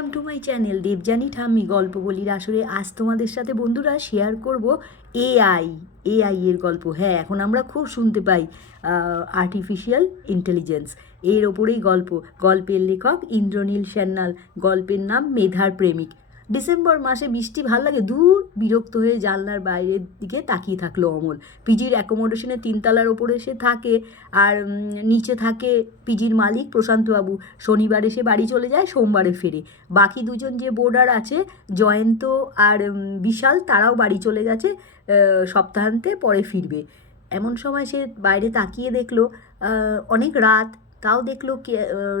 Welcome to my channel Debjani ঠাম্মি গল্প বলির আসলে আজ তোমাদের সাথে বন্ধুরা শেয়ার করব এআই এআই এর গল্প। হ্যাঁ এখন আমরা খুব শুনতে পাই আর্টিফিশিয়াল ইন্টেলিজেন্স এর ওপরেই গল্প। গল্পের লেখক ইন্দ্রনীল সান্যাল গল্পের নাম মেধার প্রেমিক। ডিসেম্বর মাসে বৃষ্টি ভালো লাগে? দূর বিরক্ত হয়ে জানলার বাইরের দিকে তাকিয়ে থাকল অমল। পিজির অ্যাকোমোডেশনে তিনতলার ওপরে সে থাকে আর নিচে থাকে পিজির মালিক প্রশান্তবাবু শনিবারে সে বাড়ি চলে যায়, সোমবারে ফেরে। বাকি দুজন যে বোর্ডার আছে, জয়ন্ত আর বিশাল, তারাও বাড়ি চলে গেছে সপ্তাহান্তে পরে ফিরবে। এমন সময় সে বাইরে তাকিয়ে দেখল অনেক রাত। তাও দেখল কে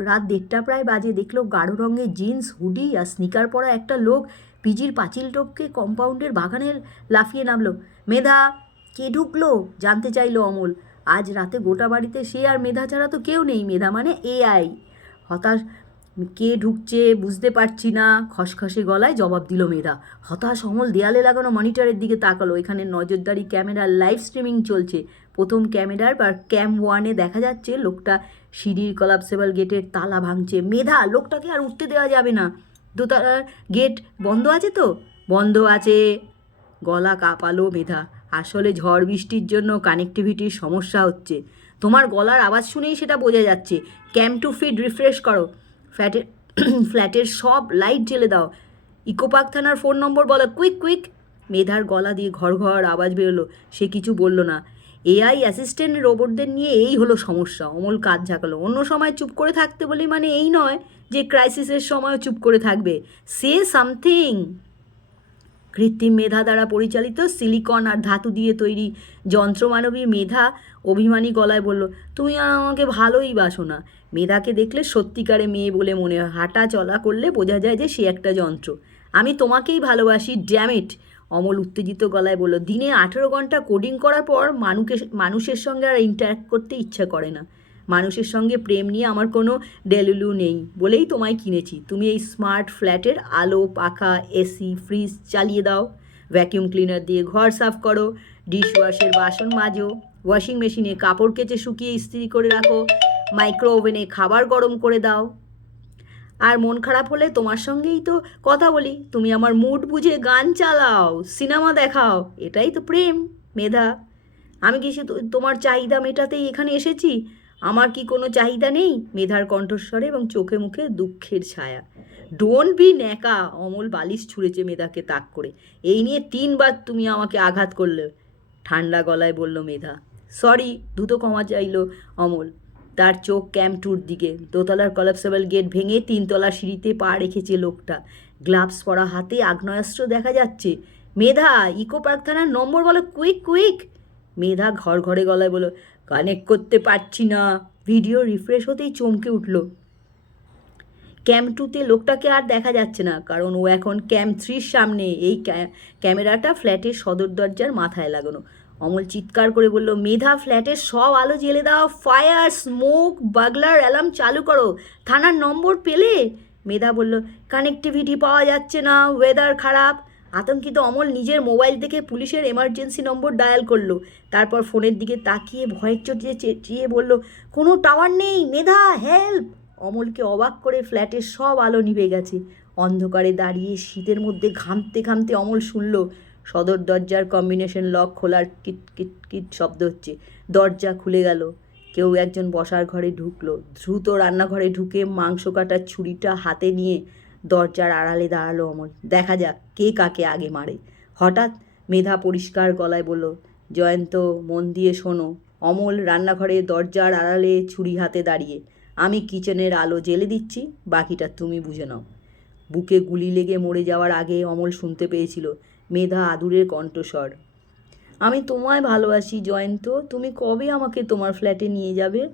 রাত দেড়টা প্রায় বাজে, দেখল গাঢ় রঙের জিন্স হুডি আর স্নিকার পরা একটা লোক পিজির পাঁচিল টপকে কম্পাউন্ডের বাগানে লাফিয়ে নামলো। মেধা, কে ঢুকলো? জানতে চাইলো অমল। আজ রাতে গোটা বাড়িতে সে আর মেধা ছাড়া তো কেউ নেই, মেধা মানে এআই হতাশ কে ঢুকছে বুঝতে পারছি না। খসখসে গলায় জবাব দিল মেধা। হতাশ অমল দেয়ালে লাগানো মনিটরের দিকে তাকালো। এখানে নজরদারি ক্যামেরার লাইভ স্ট্রিমিং চলছে। প্রথম ক্যামেরার বা ক্যাম ওয়ানে দেখা যাচ্ছে, লোকটা সিঁড়ির কলাপসেবল গেটের তালা ভাঙছে। মেধা, লোকটাকে আর উঠতে দেওয়া যাবে না। দোতলার গেট বন্ধ আছে তো? বন্ধ আছে। গলা কাঁপালো মেধা। আসলে ঝড় বৃষ্টির জন্য কানেক্টিভিটির সমস্যা হচ্ছে। তোমার গলার আওয়াজ শুনেই সেটা বোঝা যাচ্ছে। ক্যাম টু ফিড রিফ্রেশ করো। ফ্ল্যাটের ফ্ল্যাটের সব লাইট জ্বেলে দাও। ইকোপার্ক থানার ফোন নম্বর বলো। Quick quick. মেধার গলা দিয়ে ঘর ঘর আওয়াজ বেরোলো। সে কিছু বলল না। এআই অ্যাসিস্ট্যান্ট রোবটদের নিয়ে এই হলো সমস্যা। অমল কাজ ঝাঁকালো। অন্য সময় চুপ করে থাকতে বলি মানে এই নয় যে ক্রাইসিসের সময় চুপ করে থাকবে। Say something. কৃত্রিম মেধা দ্বারা পরিচালিত সিলিকন আর ধাতু দিয়ে তৈরি যন্ত্রমানবী মেধা, অভিমানী গলায় বলল, তুমি আমাকে ভালোই বাসো না। মেধাকে দেখলে সত্যিকারে মেয়ে বলে মনে হয়। হাঁটা চলা করলে বোঝা যায় যে সে একটা যন্ত্র। আমি তোমাকেই ভালোবাসি ড্যামিট অমল উত্তেজিত গলায় বলল, দিনে আঠেরো ঘণ্টা কোডিং করার পর মানুষের সঙ্গে আর ইন্টারাক্ট করতে ইচ্ছা করে না। মানুষের সঙ্গে প্রেম নিয়ে আমার কোনো ডেলুলু নেই। বলেই তোমায় কিনেছি। তুমি এই স্মার্ট ফ্ল্যাটের আলো, পাখা, এসি, ফ্রিজ চালিয়ে দাও। ভ্যাকিউম ক্লিনার দিয়ে ঘর সাফ করো। ডিশওয়াশের বাসন মাজো। ওয়াশিং মেশিনে কাপড় কেচে শুকিয়ে ইস্ত্রি করে রাখো। মাইক্রো ওভেনে খাবার গরম করে দাও। আর মন খারাপ হলে তোমার সঙ্গেই তো কথা বলি। তুমি আমার মুড বুঝে গান চালাও, সিনেমা দেখাও। এটাই তো প্রেম, মেধা। আমি কি শুধু তোমার চাহিদা মেটাতেই এখানে এসেছি? আমার কি কোনো চাহিদা নেই? মেধার কণ্ঠস্বরে এবং চোখে মুখে দুঃখের ছায়া। ডোন্ট বি ন্যাকা, অমল বালিশ ছুঁড়েছে মেধাকে তাক করে। এই নিয়ে তিনবার তুমি আমাকে আঘাত করলে, ঠান্ডা গলায় বলল মেধা। সরি দ্রুত ক্ষমা চাইলো অমল। তার চোখ ক্যাম্পটুর দিকে। দোতলার কলাপসেবল গেট ভেঙে তিনতলা সিঁড়িতে পা রেখেছে লোকটা। গ্লাভস পরা হাতে আগ্নেয়াস্ত্র দেখা যাচ্ছে। মেধা ইকো পার্ক থানার নম্বর বলো কুইক কুইক মেধা ঘর ঘরে গলায় বলো কানেক্ট করতে পারছি না। ভিডিও রিফ্রেশ হতেই চমকে উঠল। ক্যাম টুতে লোকটাকে আর দেখা যাচ্ছে না, কারণ ও এখন ক্যাম থ্রির সামনে। এই ক্যামেরাটা ফ্ল্যাটের সদর দরজার মাথায় লাগানো। অমল চিৎকার করে বলল, মেধা, ফ্ল্যাটের সব আলো জ্বেলে দাও। ফায়ার স্মোক বাগলার অ্যালার্ম চালু করো। থানার নম্বর পেলে? মেধা বলল কানেক্টিভিটি পাওয়া যাচ্ছে না। ওয়েদার খারাপ। আতঙ্কিত অমল নিজের মোবাইল থেকে পুলিশের এমার্জেন্সি নম্বর ডায়াল করল। তারপর ফোনের দিকে তাকিয়ে ভয়ের চোটে চেঁচিয়ে বলল, কোনো টাওয়ার নেই, মেধা, হেল্প! অমলকে অবাক করে ফ্ল্যাটের সব আলো নিভে গেছে। অন্ধকারে দাঁড়িয়ে শীতের মধ্যে ঘামতে ঘামতে অমল শুনল, সদর দরজার কম্বিনেশন লক খোলার কিট কিট কিট শব্দ হচ্ছে। দরজা খুলে গেল। কেউ একজন বসার ঘরে ঢুকলো। দ্রুত রান্নাঘরে ঢুকে মাংস কাটার ছুরিটা হাতে নিয়ে দরজার আড়ালে দাঁড়াল অমল। দেখা যাক কে কাকে আগে মারে। হঠাৎ মেধা পরিষ্কার গলায় বলল, জয়ন্ত, মন দিয়ে শোনো। অমল রান্নাঘরে দরজার আড়ালে ছুরি হাতে দাঁড়িয়ে। আমি কিচেনের আলো জ্বেলে দিচ্ছি, বাকিটা তুমি বুঝে নাও। বুকে গুলি লেগে মরে যাওয়ার আগে অমল শুনতে পেয়েছিল মেধা আদুরের কণ্ঠস্বর। আমি তোমায় ভালোবাসি জয়ন্ত, তুমি কবে আমাকে তোমার ফ্ল্যাটে নিয়ে যাবে?